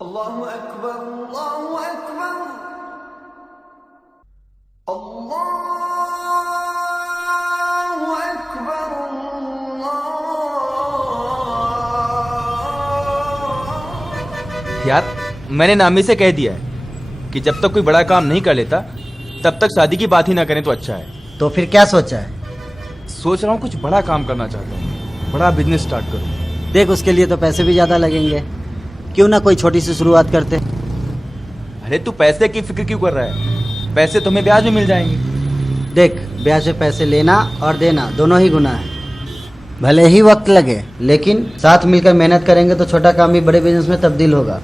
अल्लाहु अकबर अल्लाहु अकबर अल्लाहु अकबर यार मैंने नामी से कह दिया है कि जब तक कोई बड़ा काम नहीं कर लेता तब तक शादी की बात ही ना करें तो अच्छा है। तो फिर क्या सोचा है? सोच रहा हूँ कुछ बड़ा काम करना चाहता हूँ, बड़ा बिजनेस स्टार्ट करूँ। देख, उसके लिए तो पैसे भी ज्यादा लगेंगे। क्यों ना कोई छोटी सी शुरुआत करते। अरे तू पैसे की फिक्र क्यों कर रहा है? पैसे तुम्हें ब्याज में मिल जाएंगे। देख, ब्याज में पैसे लेना और देना दोनों ही गुनाह है। भले ही वक्त लगे, लेकिन साथ मिलकर मेहनत करेंगे तो छोटा काम भी बड़े बिजनेस में तब्दील होगा।